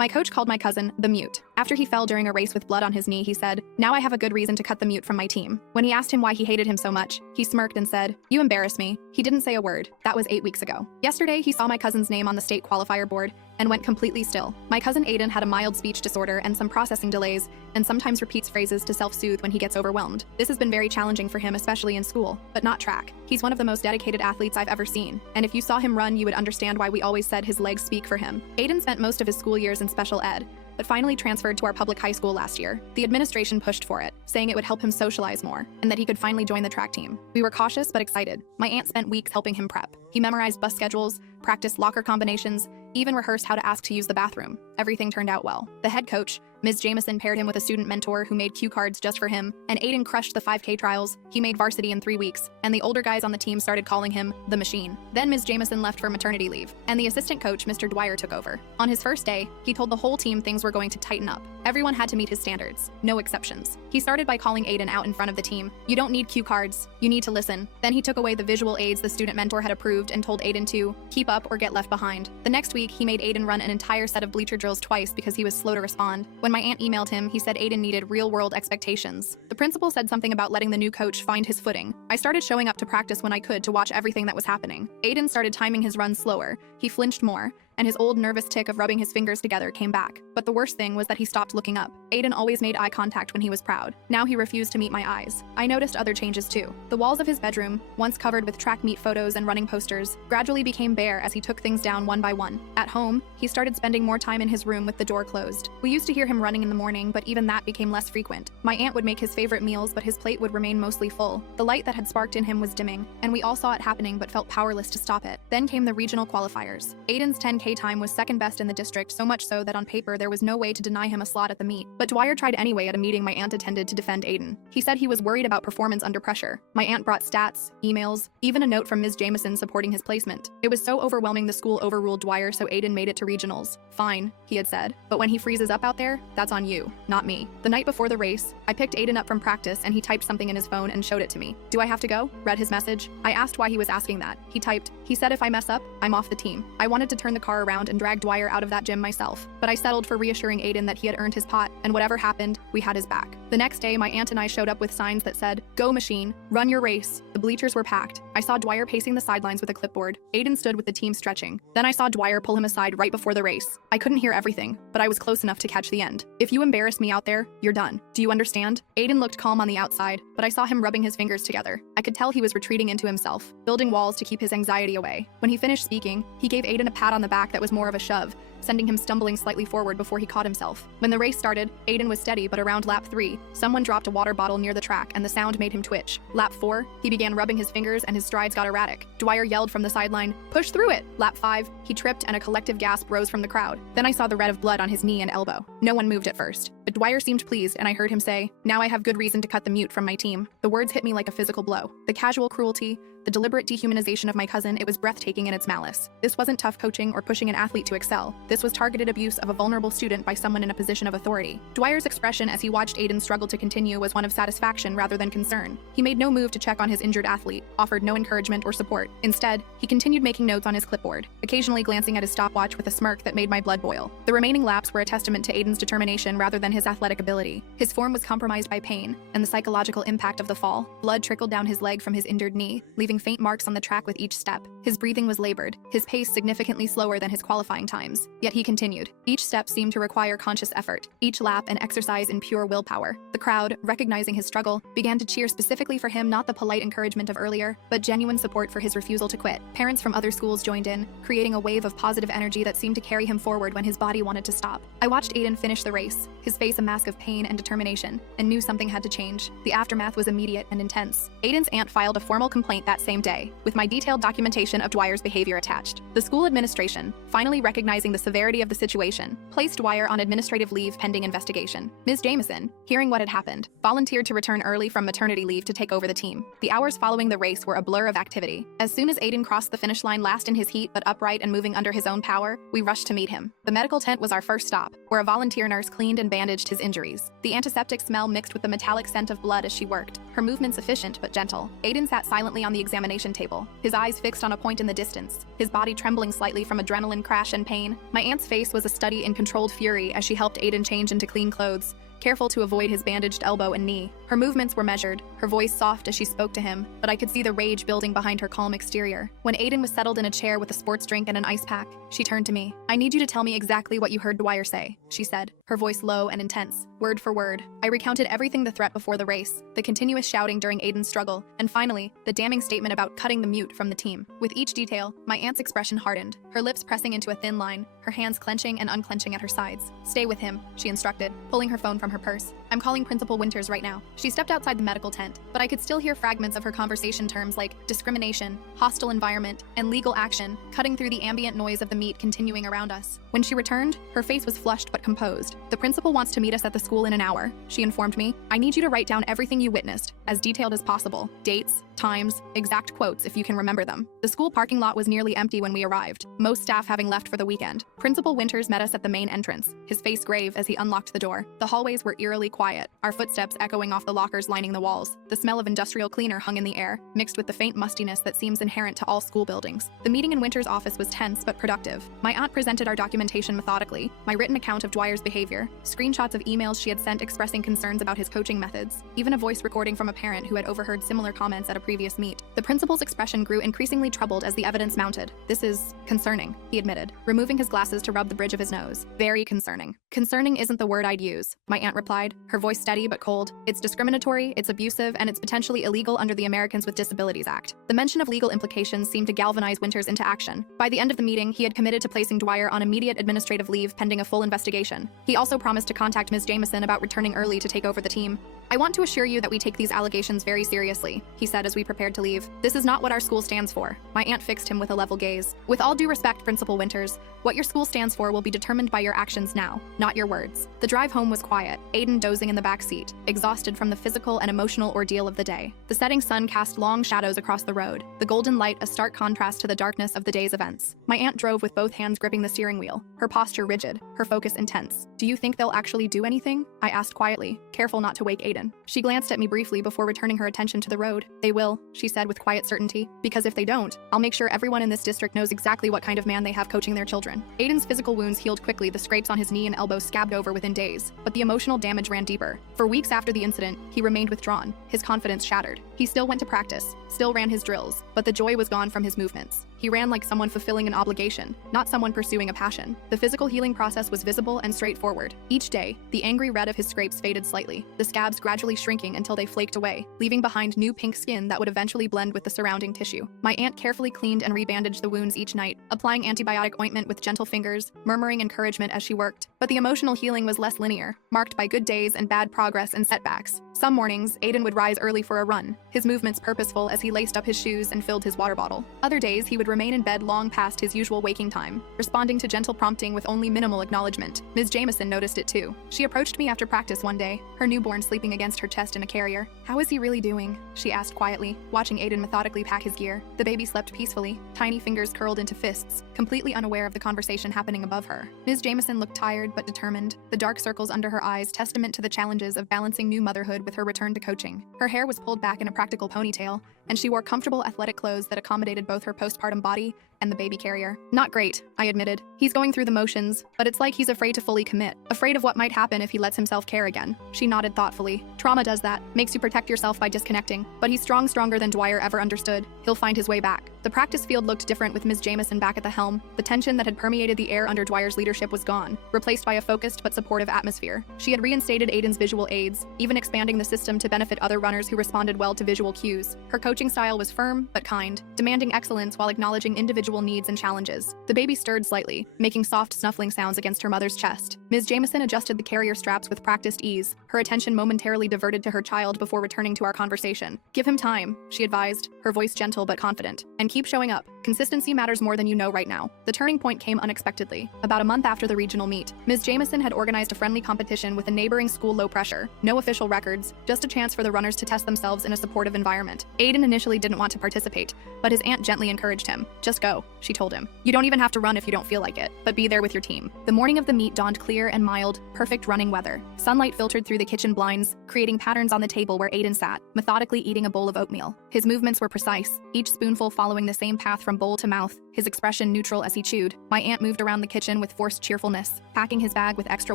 My coach called my cousin the mute. After he fell during a race with blood on his knee, he said, "Now I have a good reason to cut the mute from my team." When he asked him why he hated him so much, he smirked and said, "You embarrass me." He didn't say a word. That was 8 weeks ago. Yesterday, he saw my cousin's name on the state qualifier board and went completely still. My cousin Aiden had a mild speech disorder and some processing delays, and sometimes repeats phrases to self-soothe when he gets overwhelmed. This has been very challenging for him, especially in school, but not track. He's one of the most dedicated athletes I've ever seen, and if you saw him run, you would understand why we always said his legs speak for him. Aiden spent most of his school years in special ed, but finally transferred to our public high school last year. The administration pushed for it, saying it would help him socialize more, and that he could finally join the track team. We were cautious but excited. My aunt spent weeks helping him prep. He memorized bus schedules, practiced locker combinations, even rehearsed how to ask to use the bathroom. Everything turned out well. The head coach, Ms. Jameson, paired him with a student mentor who made cue cards just for him, and Aiden crushed the 5K trials. He made varsity in 3 weeks, and the older guys on the team started calling him the Machine. Then Ms. Jameson left for maternity leave, and the assistant coach, Mr. Dwyer, took over. On his first day, he told the whole team things were going to tighten up. Everyone had to meet his standards, no exceptions. He started by calling Aiden out in front of the team. "You don't need cue cards, you need to listen." Then he took away the visual aids the student mentor had approved and told Aiden to keep up or get left behind. The next week, he made Aiden run an entire set of bleacher drills twice because he was slow to respond. When my aunt emailed him, he said Aiden needed real-world expectations. The principal said something about letting the new coach find his footing. I started showing up to practice when I could to watch everything that was happening. Aiden started timing his runs slower. He flinched more, and his old nervous tick of rubbing his fingers together came back. But the worst thing was that he stopped looking up. Aiden always made eye contact when he was proud. Now he refused to meet my eyes. I noticed other changes too. The walls of his bedroom, once covered with track meet photos and running posters, gradually became bare as he took things down one by one. At home, he started spending more time in his room with the door closed. We used to hear him running in the morning, but even that became less frequent. My aunt would make his favorite meals, but his plate would remain mostly full. The light that had sparked in him was dimming, and we all saw it happening but felt powerless to stop it. Then came the regional qualifiers. Aiden's 10K time was second best in the district, so much so that on paper there was no way to deny him a slot at the meet. But Dwyer tried anyway at a meeting my aunt attended to defend Aiden. He said he was worried about performance under pressure. My aunt brought stats, emails, even a note from Ms. Jameson supporting his placement. It was so overwhelming the school overruled Dwyer, so Aiden made it to regionals. "Fine," he had said, "but when he freezes up out there, that's on you, not me." The night before the race, I picked Aiden up from practice and he typed something in his phone and showed it to me. "Do I have to go?" Read his message. I asked why he was asking that. He typed, "He said if I mess up, I'm off the team." I wanted to turn the car around and drag Dwyer out of that gym myself, but I settled for reassuring Aiden that he had earned his pot, and whatever happened, we had his back. The next day, my aunt and I showed up with signs that said, "Go Machine, run your race." The bleachers were packed. I saw Dwyer pacing the sidelines with a clipboard. Aiden stood with the team stretching. Then I saw Dwyer pull him aside right before the race. I couldn't hear everything, but I was close enough to catch the end. "If you embarrass me out there, you're done. Do you understand?" Aiden looked calm on the outside, but I saw him rubbing his fingers together. I could tell he was retreating into himself, building walls to keep his anxiety away. When he finished speaking, he gave Aiden a pat on the back that was more of a shove, sending him stumbling slightly forward before he caught himself. When the race started, Aiden was steady, but around lap 3, someone dropped a water bottle near the track and the sound made him twitch. Lap 4, he began rubbing his fingers and his strides got erratic. Dwyer yelled from the sideline, "Push through it!" Lap 5, he tripped and a collective gasp rose from the crowd. Then I saw the red of blood on his knee and elbow. No one moved at first, but Dwyer seemed pleased and I heard him say, "Now I have good reason to cut the mute from my team." The words hit me like a physical blow. The casual cruelty, the deliberate dehumanization of my cousin, it was breathtaking in its malice. This wasn't tough coaching or pushing an athlete to excel. This was targeted abuse of a vulnerable student by someone in a position of authority. Dwyer's expression as he watched Aiden struggle to continue was one of satisfaction rather than concern. He made no move to check on his injured athlete, offered no encouragement or support. Instead, he continued making notes on his clipboard, occasionally glancing at his stopwatch with a smirk that made my blood boil. The remaining laps were a testament to Aiden's determination rather than his athletic ability. His form was compromised by pain and the psychological impact of the fall. Blood trickled down his leg from his injured knee, leaving faint marks on the track with each step. His breathing was labored, his pace significantly slower than his qualifying times. Yet he continued. Each step seemed to require conscious effort, each lap an exercise in pure willpower. The crowd, recognizing his struggle, began to cheer specifically for him, not the polite encouragement of earlier, but genuine support for his refusal to quit. Parents from other schools joined in, creating a wave of positive energy that seemed to carry him forward when his body wanted to stop. I watched Aiden finish the race, his face a mask of pain and determination, and knew something had to change. The aftermath was immediate and intense. Aiden's aunt filed a formal complaint that same day, with my detailed documentation of Dwyer's behavior attached. The school administration, finally recognizing the severity of the situation, placed Dwyer on administrative leave pending investigation. Ms. Jameson, hearing what had happened, volunteered to return early from maternity leave to take over the team. The hours following the race were a blur of activity. As soon as Aiden crossed the finish line, last in his heat but upright and moving under his own power, we rushed to meet him. The medical tent was our first stop, where a volunteer nurse cleaned and bandaged bandaged his injuries. The antiseptic smell mixed with the metallic scent of blood as she worked, her movements efficient but gentle. Aiden sat silently on the examination table, his eyes fixed on a point in the distance, his body trembling slightly from adrenaline crash and pain. My aunt's face was a study in controlled fury as she helped Aiden change into clean clothes, careful to avoid his bandaged elbow and knee. Her movements were measured, her voice soft as she spoke to him, but I could see the rage building behind her calm exterior. When Aiden was settled in a chair with a sports drink and an ice pack, she turned to me. "I need you to tell me exactly what you heard Dwyer say," she said, her voice low and intense, word for word. I recounted everything: the threat before the race, the continuous shouting during Aiden's struggle, and finally, the damning statement about cutting the mute from the team. With each detail, my aunt's expression hardened, her lips pressing into a thin line, her hands clenching and unclenching at her sides. "Stay with him," she instructed, pulling her phone from her purse. "I'm calling Principal Winters right now." She stepped outside the medical tent, but I could still hear fragments of her conversation, terms like discrimination, hostile environment, and legal action, cutting through the ambient noise of the meet continuing around us. When she returned, her face was flushed but composed. "The principal wants to meet us at the school in an hour," she informed me. "I need you to write down everything you witnessed, as detailed as possible. Dates, times, exact quotes if you can remember them." The school parking lot was nearly empty when we arrived, most staff having left for the weekend. Principal Winters met us at the main entrance, his face grave as he unlocked the door. The hallways were eerily quiet, our footsteps echoing off the lockers lining the walls. The smell of industrial cleaner hung in the air, mixed with the faint mustiness that seems inherent to all school buildings. The meeting in Winters' office was tense but productive. My aunt presented our documentation methodically, my written account of Dwyer's behavior, screenshots of emails she had sent expressing concerns about his coaching methods, even a voice recording from a parent who had overheard similar comments at a previous meet. The principal's expression grew increasingly troubled as the evidence mounted. "This is concerning," he admitted, removing his glasses to rub the bridge of his nose. "Very concerning." "Concerning isn't the word I'd use," my aunt replied, her voice steady but cold. "It's discriminatory, it's abusive, and it's potentially illegal under the Americans with Disabilities Act." The mention of legal implications seemed to galvanize Winters into action. By the end of the meeting, he had committed to placing Dwyer on immediate administrative leave pending a full investigation. He also promised to contact Ms. Jameson about returning early to take over the team. "I want to assure you that we take these allegations very seriously," he said as we prepared to leave. "This is not what our school stands for." My aunt fixed him with a level gaze. "With all due respect, Principal Winters, what your school stands for will be determined by your actions now, not your words." The drive home was quiet, Aiden dozing in the back seat, exhausted from the physical and emotional ordeal of the day. The setting sun cast long shadows across the road, the golden light a stark contrast to the darkness of the day's events. My aunt drove with both hands gripping the steering wheel, her posture rigid, her focus intense. "Do you think they'll actually do anything?" I asked quietly, careful not to wake Aiden. She glanced at me briefly before returning her attention to the road. "They will," she said with quiet certainty, "because if they don't, I'll make sure everyone in this district knows exactly what kind of man they have coaching their children." Aiden's physical wounds healed quickly, the scrapes on his knee and elbow scabbed over within days, but the emotional damage ran deeper. For weeks after the incident, he remained withdrawn, his confidence shattered. He still went to practice, still ran his drills, but the joy was gone from his movements. He ran like someone fulfilling an obligation, not someone pursuing a passion. The physical healing process was visible and straightforward. Each day, the angry red of his scrapes faded slightly, the scabs gradually shrinking until they flaked away, leaving behind new pink skin that would eventually blend with the surrounding tissue. My aunt carefully cleaned and rebandaged the wounds each night, applying antibiotic ointment with gentle fingers, murmuring encouragement as she worked. But the emotional healing was less linear, marked by good days and bad progress and setbacks. Some mornings, Aiden would rise early for a run, his movements purposeful as he laced up his shoes and filled his water bottle. Other days, he would remain in bed long past his usual waking time, responding to gentle prompting with only minimal acknowledgement. Ms. Jameson noticed it too. She approached me after practice one day, her newborn sleeping against her chest in a carrier. "How is he really doing?" she asked quietly, watching Aiden methodically pack his gear. The baby slept peacefully, tiny fingers curled into fists, completely unaware of the conversation happening above her. Ms. Jameson looked tired but determined, the dark circles under her eyes testament to the challenges of balancing new motherhood with her return to coaching. Her hair was pulled back in a practical ponytail, and she wore comfortable athletic clothes that accommodated both her postpartum body and the baby carrier. "Not great," I admitted. "He's going through the motions, but it's like he's afraid to fully commit, afraid of what might happen if he lets himself care again." She nodded thoughtfully. "Trauma does that, makes you protect yourself by disconnecting. But he's stronger than Dwyer ever understood. He'll find his way back." The practice field looked different with Ms. Jameson back at the helm. The tension that had permeated the air under Dwyer's leadership was gone, replaced by a focused but supportive atmosphere. She had reinstated Aiden's visual aids, even expanding the system to benefit other runners who responded well to visual cues. Her coaching style was firm but kind, demanding excellence while acknowledging individual needs and challenges. The baby stirred slightly, making soft snuffling sounds against her mother's chest. Ms. Jameson adjusted the carrier straps with practiced ease, her attention momentarily diverted to her child before returning to our conversation. "Give him time," she advised, her voice gentle but confident. "And keep showing up. Consistency matters more than you know right now. The turning point came unexpectedly. About a month after the regional meet, Ms. Jameson had organized a friendly competition with a neighboring school low pressure. No official records, just a chance for the runners to test themselves in a supportive environment. Aiden initially didn't want to participate, but his aunt gently encouraged him. Just go, she told him. You don't even have to run if you don't feel like it, but be there with your team. The morning of the meet dawned clear and mild, perfect running weather. Sunlight filtered through the kitchen blinds, creating patterns on the table where Aiden sat, methodically eating a bowl of oatmeal. His movements were precise, each spoonful following the same path from bowl to mouth, his expression neutral as he chewed. My aunt moved around the kitchen with forced cheerfulness, packing his bag with extra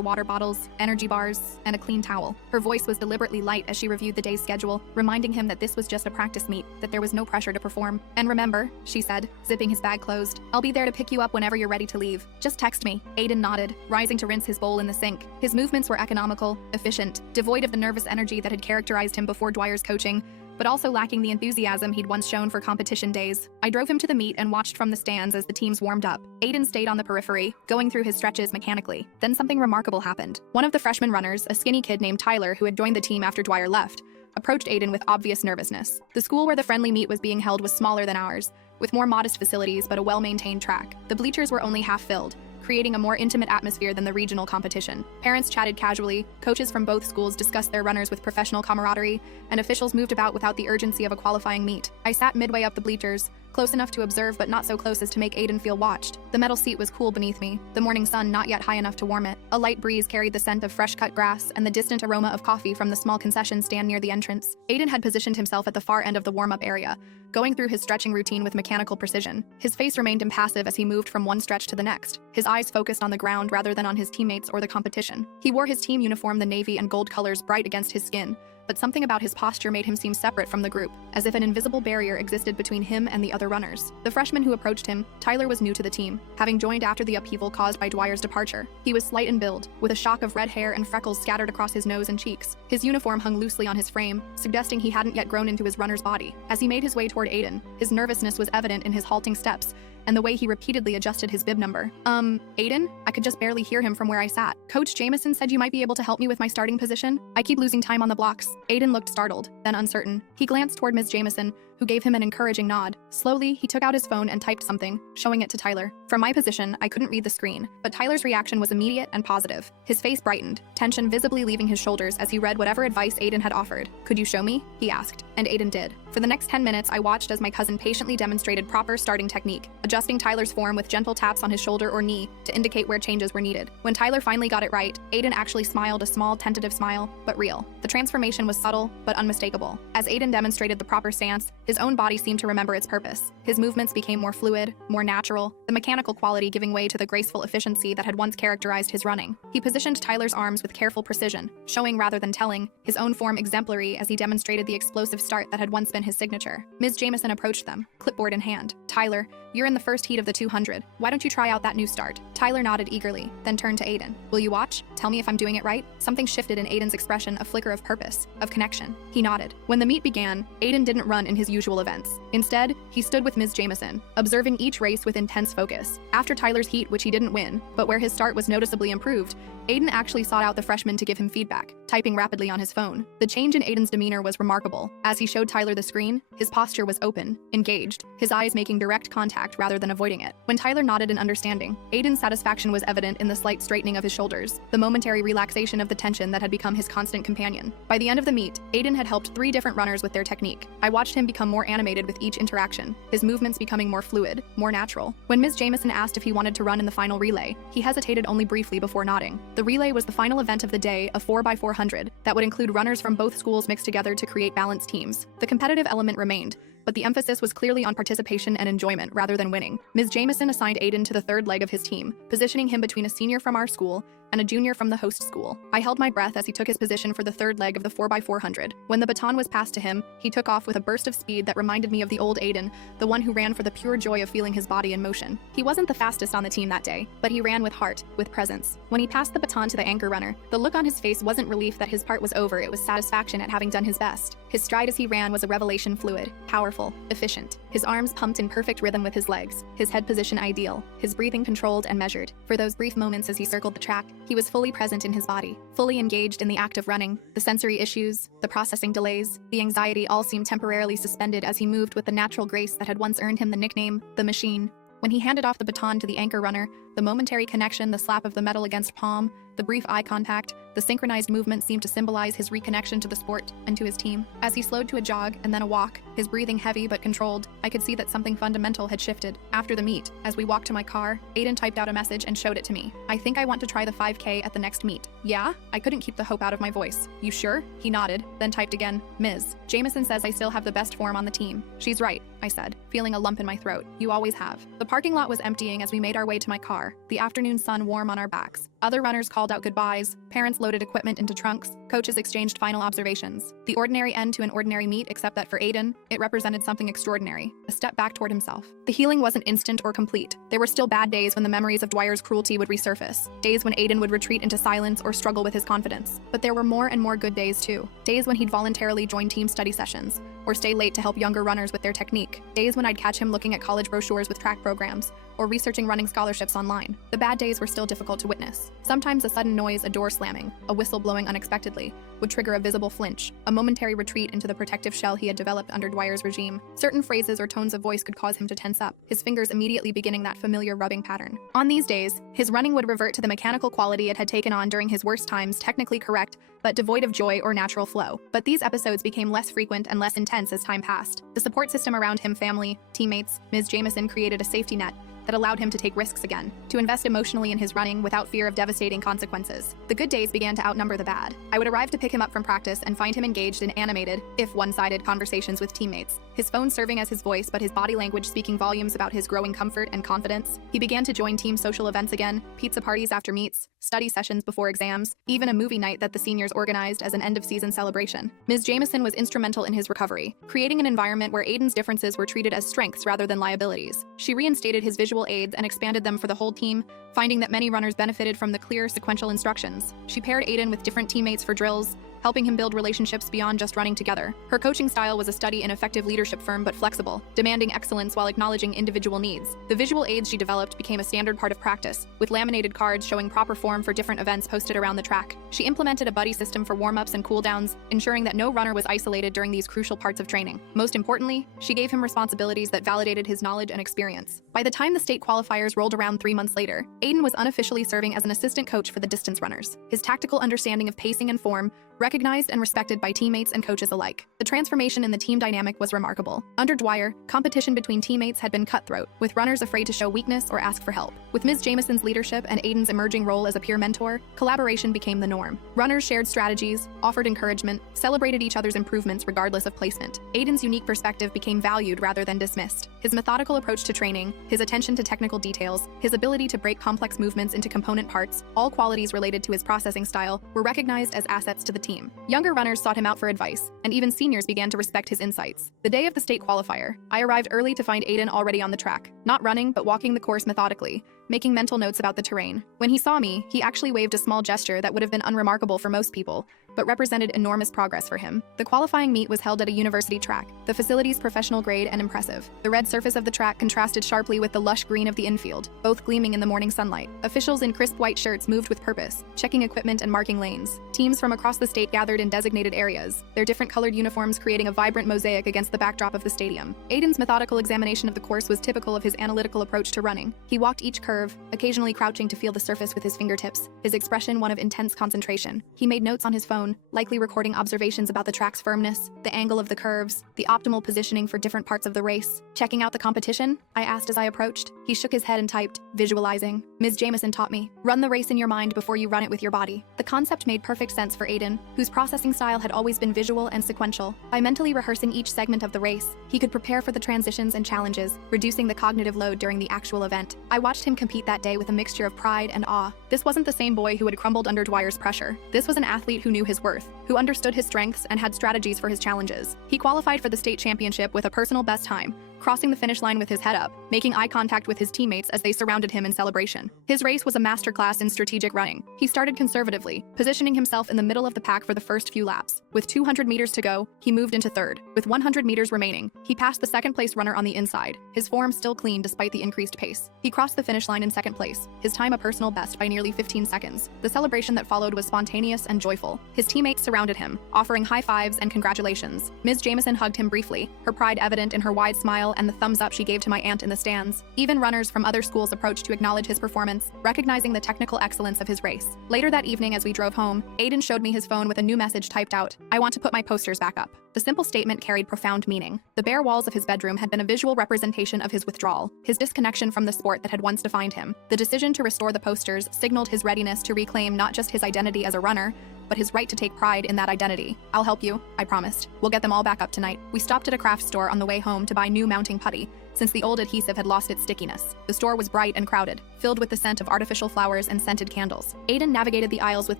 water bottles, energy bars, and a clean towel. Her voice was deliberately light as she reviewed the day's schedule, reminding him that this was just a practice meet, that there was no pressure to perform. And remember, she said, zipping his bag closed, I'll be there to pick you up whenever you're ready to leave. Just text me. Aiden nodded, rising to rinse his bowl in the sink. His movements were economical, efficient, devoid of the nervous energy that had characterized him before Dwyer's coaching, but also lacking the enthusiasm he'd once shown for competition days. I drove him to the meet and watched from the stands as the teams warmed up. Aiden stayed on the periphery, going through his stretches mechanically. Then something remarkable happened. One of the freshman runners, a skinny kid named Tyler who had joined the team after Dwyer left, approached Aiden with obvious nervousness. The school where the friendly meet was being held was smaller than ours, with more modest facilities but a well-maintained track. The bleachers were only half filled, creating a more intimate atmosphere than the regional competition. Parents chatted casually, coaches from both schools discussed their runners with professional camaraderie, and officials moved about without the urgency of a qualifying meet. I sat midway up the bleachers, close enough to observe but not so close as to make Aiden feel watched. The metal seat was cool beneath me, the morning sun not yet high enough to warm it. A light breeze carried the scent of fresh-cut grass and the distant aroma of coffee from the small concession stand near the entrance. Aiden had positioned himself at the far end of the warm-up area, going through his stretching routine with mechanical precision. His face remained impassive as he moved from one stretch to the next, his eyes focused on the ground rather than on his teammates or the competition. He wore his team uniform, the navy and gold colors bright against his skin, but something about his posture made him seem separate from the group, as if an invisible barrier existed between him and the other runners. The freshman who approached him, Tyler, was new to the team, having joined after the upheaval caused by Dwyer's departure. He was slight in build, with a shock of red hair and freckles scattered across his nose and cheeks. His uniform hung loosely on his frame, suggesting he hadn't yet grown into his runner's body. As he made his way toward Aiden, his nervousness was evident in his halting steps, and the way he repeatedly adjusted his bib number. Aiden? I could just barely hear him from where I sat. Coach Jameson said you might be able to help me with my starting position? I keep losing time on the blocks. Aiden looked startled, then uncertain. He glanced toward Ms. Jameson, who gave him an encouraging nod. Slowly, he took out his phone and typed something, showing it to Tyler. From my position, I couldn't read the screen, but Tyler's reaction was immediate and positive. His face brightened, tension visibly leaving his shoulders as he read whatever advice Aiden had offered. Could you show me? He asked, and Aiden did. For the next 10 minutes, I watched as my cousin patiently demonstrated proper starting technique, adjusting Tyler's form with gentle taps on his shoulder or knee to indicate where changes were needed. When Tyler finally got it right, Aiden actually smiled, a small, tentative smile, but real. The transformation was subtle, but unmistakable. As Aiden demonstrated the proper stance, his own body seemed to remember its purpose. His movements became more fluid, more natural, the mechanical quality giving way to the graceful efficiency that had once characterized his running. He positioned Tyler's arms with careful precision, showing rather than telling, his own form exemplary as he demonstrated the explosive start that had once been his signature. Ms. Jameson approached them, clipboard in hand. Tyler, you're in the first heat of the 200. Why don't you try out that new start? Tyler nodded eagerly, then turned to Aiden. Will you watch? Tell me if I'm doing it right? Something shifted in Aiden's expression, a flicker of purpose, of connection. He nodded. When the meet began, Aiden didn't run in his usual events. Instead, he stood with Ms. Jameson, observing each race with intense focus. After Tyler's heat, which he didn't win, but where his start was noticeably improved, Aiden actually sought out the freshman to give him feedback, typing rapidly on his phone. The change in Aiden's demeanor was remarkable. As he showed Tyler the screen, his posture was open, engaged, his eyes making direct contact rather than avoiding it. When Tyler nodded in understanding, Aiden's satisfaction was evident in the slight straightening of his shoulders, the momentary relaxation of the tension that had become his constant companion. By the end of the meet, Aiden had helped 3 different runners with their technique. I watched him become more animated with each interaction, his movements becoming more fluid, more natural. When Ms. Jameson asked if he wanted to run in the final relay, he hesitated only briefly before nodding. The relay was the final event of the day, a 4x400, that would include runners from both schools mixed together to create balanced teams. The competitive element remained, but the emphasis was clearly on participation and enjoyment rather than winning. Ms. Jameson assigned Aiden to the third leg of his team, positioning him between a senior from our school and a junior from the host school. I held my breath as he took his position for the third leg of the 4x400. When the baton was passed to him, he took off with a burst of speed that reminded me of the old Aiden, the one who ran for the pure joy of feeling his body in motion. He wasn't the fastest on the team that day, but he ran with heart, with presence. When he passed the baton to the anchor runner, the look on his face wasn't relief that his part was over, it was satisfaction at having done his best. His stride as he ran was a revelation, fluid, powerful, efficient. His arms pumped in perfect rhythm with his legs, his head position ideal, his breathing controlled and measured. For those brief moments as he circled the track, He was fully present in his body, fully engaged in the act of running. The sensory issues, the processing delays, the anxiety all seemed temporarily suspended as he moved with the natural grace that had once earned him the nickname, the Machine. When he handed off the baton to the anchor runner, the momentary connection, the slap of the metal against palm, the brief eye contact, the synchronized movement seemed to symbolize his reconnection to the sport and to his team. As he slowed to a jog and then a walk, his breathing heavy but controlled, I could see that something fundamental had shifted. After the meet, as we walked to my car, Aiden typed out a message and showed it to me. "I think I want to try the 5K at the next meet." "Yeah?" I couldn't keep the hope out of my voice. "You sure?" He nodded, then typed again, "Ms. Jameson says I still have the best form on the team." "She's right," I said, feeling a lump in my throat. "You always have." The parking lot was emptying as we made our way to my car, the afternoon sun warm on our backs. Other runners called out goodbyes, parents loaded equipment into trunks, coaches exchanged final observations. The ordinary end to an ordinary meet, except that for Aiden, it represented something extraordinary, a step back toward himself. The healing wasn't instant or complete. There were still bad days when the memories of Dwyer's cruelty would resurface, days when Aiden would retreat into silence or struggle with his confidence. But there were more and more good days too. Days when he'd voluntarily join team study sessions, or stay late to help younger runners with their technique. Days when I'd catch him looking at college brochures with track programs, or researching running scholarships online. The bad days were still difficult to witness. Sometimes a sudden noise, a door slamming, a whistle blowing unexpectedly, would trigger a visible flinch, a momentary retreat into the protective shell he had developed under Dwyer's regime. Certain phrases or tones of voice could cause him to tense up, his fingers immediately beginning that familiar rubbing pattern. On these days, his running would revert to the mechanical quality it had taken on during his worst times, technically correct, but devoid of joy or natural flow. But these episodes became less frequent and less intense as time passed. The support system around him, family, teammates, Ms. Jameson, created a safety net that allowed him to take risks again, to invest emotionally in his running without fear of devastating consequences. The good days began to outnumber the bad. I would arrive to pick him up from practice and find him engaged in animated, if one-sided, conversations with teammates, his phone serving as his voice but his body language speaking volumes about his growing comfort and confidence. He began to join team social events again, pizza parties after meets, study sessions before exams, even a movie night that the seniors organized as an end-of-season celebration. Ms. Jameson was instrumental in his recovery, creating an environment where Aiden's differences were treated as strengths rather than liabilities. She reinstated his visual aids and expanded them for the whole team, finding that many runners benefited from the clear, sequential instructions. She paired Aiden with different teammates for drills, helping him build relationships beyond just running together. Her coaching style was a study in effective leadership, firm but flexible, demanding excellence while acknowledging individual needs. The visual aids she developed became a standard part of practice, with laminated cards showing proper form for different events posted around the track. She implemented a buddy system for warm-ups and cool-downs, ensuring that no runner was isolated during these crucial parts of training. Most importantly, she gave him responsibilities that validated his knowledge and experience. By the time the state qualifiers rolled around 3 months later, Aiden was unofficially serving as an assistant coach for the distance runners. His tactical understanding of pacing and form, recognized and respected by teammates and coaches alike. The transformation in the team dynamic was remarkable. Under Dwyer, competition between teammates had been cutthroat, with runners afraid to show weakness or ask for help. With Ms. Jameson's leadership and Aiden's emerging role as a peer mentor, collaboration became the norm. Runners shared strategies, offered encouragement, celebrated each other's improvements regardless of placement. Aiden's unique perspective became valued rather than dismissed. His methodical approach to training, his attention to technical details, his ability to break complex movements into component parts, all qualities related to his processing style, were recognized as assets to the team. Younger runners sought him out for advice, and even seniors began to respect his insights. The day of the state qualifier, I arrived early to find Aiden already on the track, not running but walking the course methodically, making mental notes about the terrain. When he saw me, he actually waved a small gesture that would have been unremarkable for most people, but represented enormous progress for him. The qualifying meet was held at a university track, the facilities professional grade and impressive. The red surface of the track contrasted sharply with the lush green of the infield, both gleaming in the morning sunlight. Officials in crisp white shirts moved with purpose, checking equipment and marking lanes. Teams from across the state gathered in designated areas, their different colored uniforms creating a vibrant mosaic against the backdrop of the stadium. Aiden's methodical examination of the course was typical of his analytical approach to running. He walked each curve, occasionally crouching to feel the surface with his fingertips, his expression one of intense concentration. He made notes on his phone, likely recording observations about the track's firmness, the angle of the curves, the optimal positioning for different parts of the race. Checking out the competition? I asked as I approached. He shook his head and typed, visualizing. Ms. Jameson taught me, run the race in your mind before you run it with your body. The concept made perfect sense for Aiden, whose processing style had always been visual and sequential. By mentally rehearsing each segment of the race, he could prepare for the transitions and challenges, reducing the cognitive load during the actual event. I watched him compete that day with a mixture of pride and awe. This wasn't the same boy who had crumbled under Dwyer's pressure. This was an athlete who knew his worth, who understood his strengths and had strategies for his challenges. He qualified for the state championship with a personal best time, crossing the finish line with his head up, making eye contact with his teammates as they surrounded him in celebration. His race was a masterclass in strategic running. He started conservatively, positioning himself in the middle of the pack for the first few laps. With 200 meters to go, he moved into third. With 100 meters remaining, he passed the second-place runner on the inside, his form still clean despite the increased pace. He crossed the finish line in second place, his time a personal best by nearly 15 seconds. The celebration that followed was spontaneous and joyful. His teammates surrounded him, offering high fives and congratulations. Ms. Jameson hugged him briefly, her pride evident in her wide smile and the thumbs up she gave to my aunt in the stands. Even runners from other schools approached to acknowledge his performance, recognizing the technical excellence of his race. Later that evening as we drove home, Aiden showed me his phone with a new message typed out, "I want to put my posters back up." The simple statement carried profound meaning. The bare walls of his bedroom had been a visual representation of his withdrawal, his disconnection from the sport that had once defined him. The decision to restore the posters signaled his readiness to reclaim not just his identity as a runner, but his right to take pride in that identity. "I'll help you," I promised. "We'll get them all back up tonight." We stopped at a craft store on the way home to buy new mounting putty, since the old adhesive had lost its stickiness. The store was bright and crowded, filled with the scent of artificial flowers and scented candles. Aiden navigated the aisles with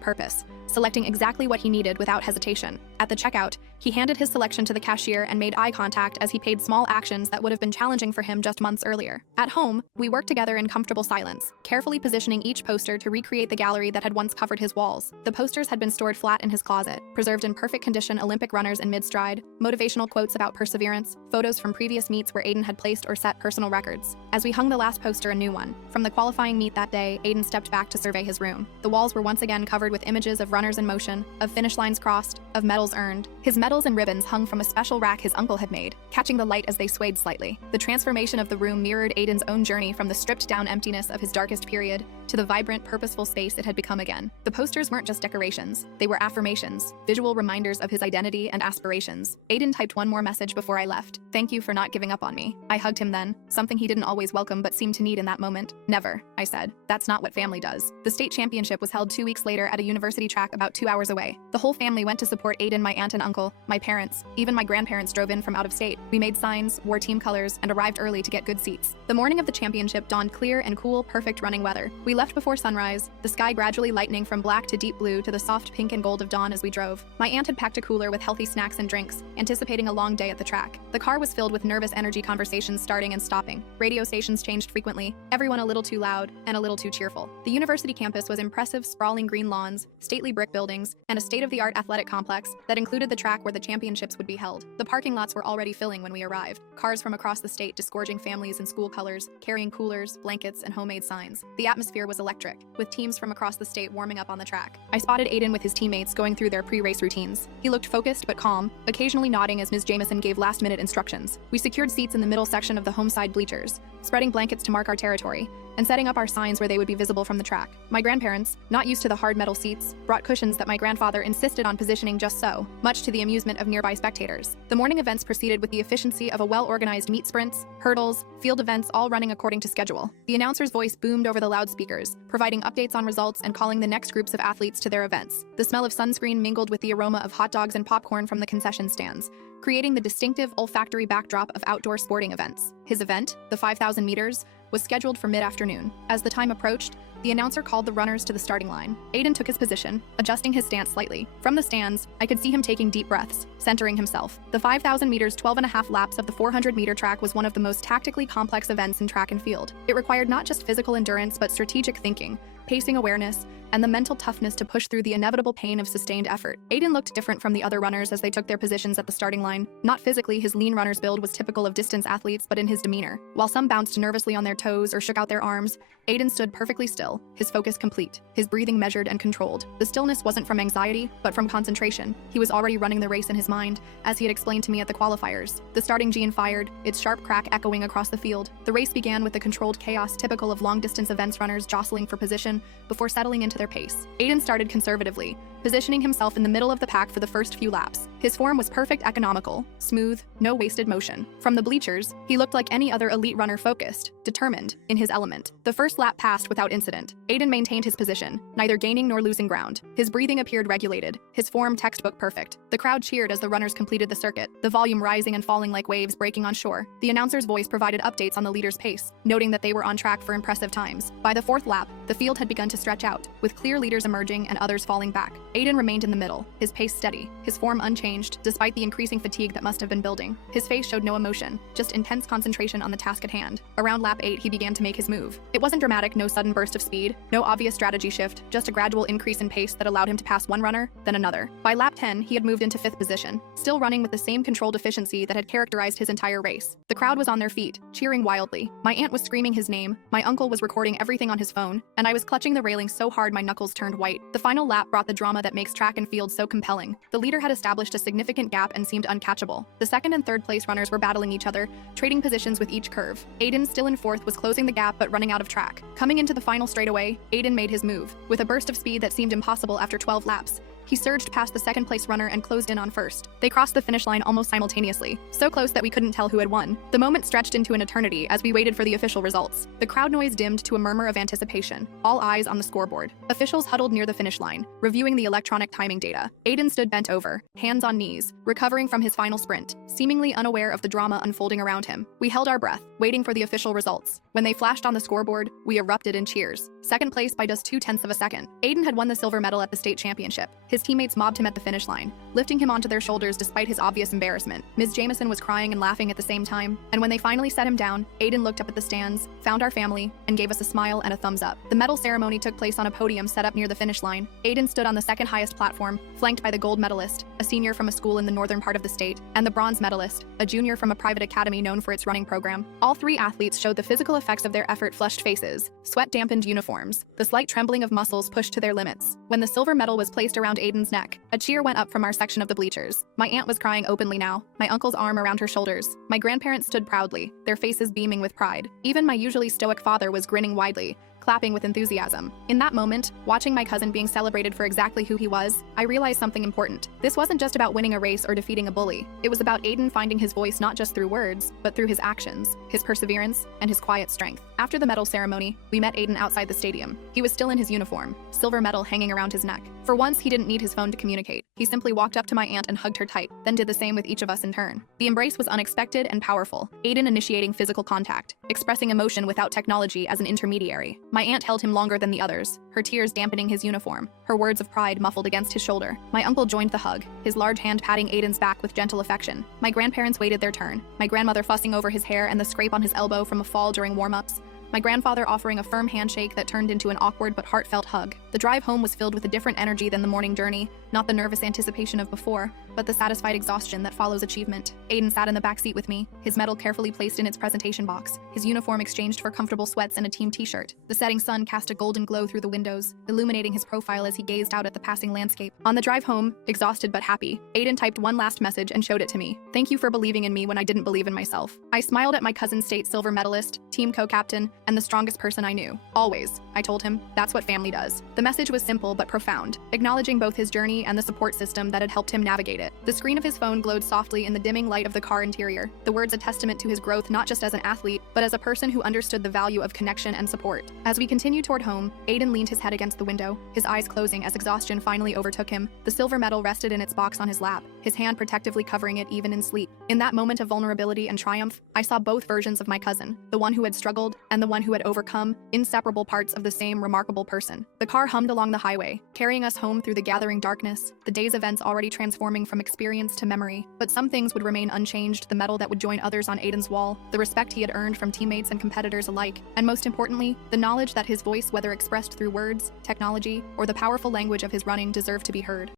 purpose, selecting exactly what he needed without hesitation. At the checkout, he handed his selection to the cashier and made eye contact as he paid small actions that would have been challenging for him just months earlier. At home, we worked together in comfortable silence, carefully positioning each poster to recreate the gallery that had once covered his walls. The posters had been stored flat in his closet, preserved in perfect condition Olympic runners in mid-stride, motivational quotes about perseverance, photos from previous meets where Aiden had placed or set personal records. As we hung the last poster, a new one. From the qualifying meet that day, Aiden stepped back to survey his room. The walls were once again covered with images of runners in motion, of finish lines crossed, of medals earned. His medals and ribbons hung from a special rack his uncle had made, catching the light as they swayed slightly. The transformation of the room mirrored Aiden's own journey from the stripped-down emptiness of his darkest period to the vibrant, purposeful space it had become again. The posters weren't just decorations, they were affirmations, visual reminders of his identity and aspirations. Aiden typed one more message before I left. "Thank you for not giving up on me." I hugged him then, something he didn't always welcome but seemed to need in that moment. "Never," I said. "That's not what family does." The state championship was held 2 weeks later at a university track about 2 hours away. The whole family went to support Aiden, my aunt and uncle, my parents, even my grandparents drove in from out of state. We made signs, wore team colors, and arrived early to get good seats. The morning of the championship dawned clear and cool, perfect running weather. We left before sunrise, the sky gradually lightening from black to deep blue to the soft pink and gold of dawn as we drove. My aunt had packed a cooler with healthy snacks and drinks, anticipating a long day at the track. The car was filled with nervous energy conversations starting and stopping. Radio stations changed frequently, everyone a little too loud and a little too cheerful. The university campus was impressive, sprawling green lawns, stately brick buildings, and a state-of-the-art athletic complex that included the track where the championships would be held. The parking lots were already filling when we arrived, cars from across the state disgorging families in school colors, carrying coolers, blankets, and homemade signs. The atmosphere was electric, with teams from across the state warming up on the track. I spotted Aiden with his teammates going through their pre-race routines. He looked focused but calm, occasionally nodding as Ms. Jameson gave last-minute instructions. We secured seats in the middle section of the home side bleachers, spreading blankets to mark our territory, and setting up our signs where they would be visible from the track. My grandparents, not used to the hard metal seats, brought cushions that my grandfather insisted on positioning just so, much to the amusement of nearby spectators. The morning events proceeded with the efficiency of a well-organized meet sprints, hurdles, field events all running according to schedule. The announcer's voice boomed over the loudspeakers, providing updates on results and calling the next groups of athletes to their events. The smell of sunscreen mingled with the aroma of hot dogs and popcorn from the concession stands, creating the distinctive olfactory backdrop of outdoor sporting events. His event, the 5,000 meters, was scheduled for mid-afternoon. As the time approached, the announcer called the runners to the starting line. Aiden took his position, adjusting his stance slightly. From the stands, I could see him taking deep breaths, centering himself. The 5,000 meters 12.5 laps of the 400-meter track was one of the most tactically complex events in track and field. It required not just physical endurance but strategic thinking, pacing awareness, and the mental toughness to push through the inevitable pain of sustained effort. Aiden looked different from the other runners as they took their positions at the starting line. Not physically, his lean runner's build was typical of distance athletes, but in his demeanor. While some bounced nervously on their toes or shook out their arms, Aiden stood perfectly still, his focus complete, his breathing measured and controlled. The stillness wasn't from anxiety, but from concentration. He was already running the race in his mind, as he had explained to me at the qualifiers. The starting gene fired, its sharp crack echoing across the field. The race began with the controlled chaos typical of long-distance events, runners jostling for position before settling into their pace. Aiden started conservatively, positioning himself in the middle of the pack for the first few laps. His form was perfect, economical, smooth, no wasted motion. From the bleachers, he looked like any other elite runner, focused, determined, in his element. The first lap passed without incident. Aiden maintained his position, neither gaining nor losing ground. His breathing appeared regulated, his form textbook perfect. The crowd cheered as the runners completed the circuit, the volume rising and falling like waves breaking on shore. The announcer's voice provided updates on the leaders' pace, noting that they were on track for impressive times. By the fourth lap, the field had begun to stretch out, with clear leaders emerging and others falling back. Aiden remained in the middle, his pace steady, his form unchanged, despite the increasing fatigue that must have been building. His face showed no emotion, just intense concentration on the task at hand. Around lap 8, he began to make his move. It wasn't dramatic, no sudden burst of speed, no obvious strategy shift, just a gradual increase in pace that allowed him to pass one runner, then another. By lap 10, he had moved into 5th position, still running with the same controlled efficiency that had characterized his entire race. The crowd was on their feet, cheering wildly. My aunt was screaming his name, my uncle was recording everything on his phone, and I was clutching the railing so hard my knuckles turned white. The final lap brought the drama that makes track and field so compelling. The leader had established a significant gap and seemed uncatchable. The second and third place runners were battling each other, trading positions with each curve. Aiden, still in 4th, was closing the gap but running out of track. Coming into the final straightaway, Aiden made his move. With a burst of speed that seemed impossible after 12 laps, he surged past the second-place runner and closed in on first. They crossed the finish line almost simultaneously, so close that we couldn't tell who had won. The moment stretched into an eternity as we waited for the official results. The crowd noise dimmed to a murmur of anticipation, all eyes on the scoreboard. Officials huddled near the finish line, reviewing the electronic timing data. Aiden stood bent over, hands on knees, recovering from his final sprint, seemingly unaware of the drama unfolding around him. We held our breath, waiting for the official results. When they flashed on the scoreboard, we erupted in cheers. Second place by just 0.2 of a second. Aiden had won the silver medal at the state championship. His teammates mobbed him at the finish line, lifting him onto their shoulders despite his obvious embarrassment. Ms. Jameson was crying and laughing at the same time, and when they finally set him down, Aiden looked up at the stands, found our family, and gave us a smile and a thumbs up. The medal ceremony took place on a podium set up near the finish line. Aiden stood on the second highest platform, flanked by the gold medalist, a senior from a school in the northern part of the state, and the bronze medalist, a junior from a private academy known for its running program. All three athletes showed the physical effects of their effort: flushed faces, sweat-dampened uniforms, the slight trembling of muscles pushed to their limits. When the silver medal was placed around Aiden's neck, a cheer went up from our section of the bleachers. My aunt was crying openly now, my uncle's arm around her shoulders. My grandparents stood proudly, their faces beaming with pride. Even my usually stoic father was grinning widely, clapping with enthusiasm. In that moment, watching my cousin being celebrated for exactly who he was, I realized something important. This wasn't just about winning a race or defeating a bully. It was about Aiden finding his voice not just through words, but through his actions, his perseverance, and his quiet strength. After the medal ceremony, we met Aiden outside the stadium. He was still in his uniform, silver medal hanging around his neck. For once, he didn't need his phone to communicate. He simply walked up to my aunt and hugged her tight, then did the same with each of us in turn. The embrace was unexpected and powerful, Aiden initiating physical contact, expressing emotion without technology as an intermediary. My aunt held him longer than the others, her tears dampening his uniform, her words of pride muffled against his shoulder. My uncle joined the hug, his large hand patting Aiden's back with gentle affection. My grandparents waited their turn, my grandmother fussing over his hair and the scrape on his elbow from a fall during warm-ups, my grandfather offering a firm handshake that turned into an awkward but heartfelt hug. The drive home was filled with a different energy than the morning journey, not the nervous anticipation of before, but the satisfied exhaustion that follows achievement. Aiden sat in the back seat with me, his medal carefully placed in its presentation box, his uniform exchanged for comfortable sweats and a team t-shirt. The setting sun cast a golden glow through the windows, illuminating his profile as he gazed out at the passing landscape. On the drive home, exhausted but happy, Aiden typed one last message and showed it to me. Thank you for believing in me when I didn't believe in myself. I smiled at my cousin state silver medalist, team co-captain, and the strongest person I knew. Always, I told him, that's what family does. The message was simple but profound, acknowledging both his journey and the support system that had helped him navigate it. The screen of his phone glowed softly in the dimming light of the car interior, the words a testament to his growth not just as an athlete, but as a person who understood the value of connection and support. As we continued toward home, Aiden leaned his head against the window, his eyes closing as exhaustion finally overtook him. The silver medal rested in its box on his lap, his hand protectively covering it even in sleep. In that moment of vulnerability and triumph, I saw both versions of my cousin, the one who had struggled and the one who had overcome, inseparable parts of the same remarkable person. The car hummed along the highway, carrying us home through the gathering darkness, the day's events already transforming from experience to memory. But some things would remain unchanged: the medal that would join others on Aiden's wall, the respect he had earned from teammates and competitors alike, and most importantly, the knowledge that his voice, whether expressed through words, technology, or the powerful language of his running, deserved to be heard.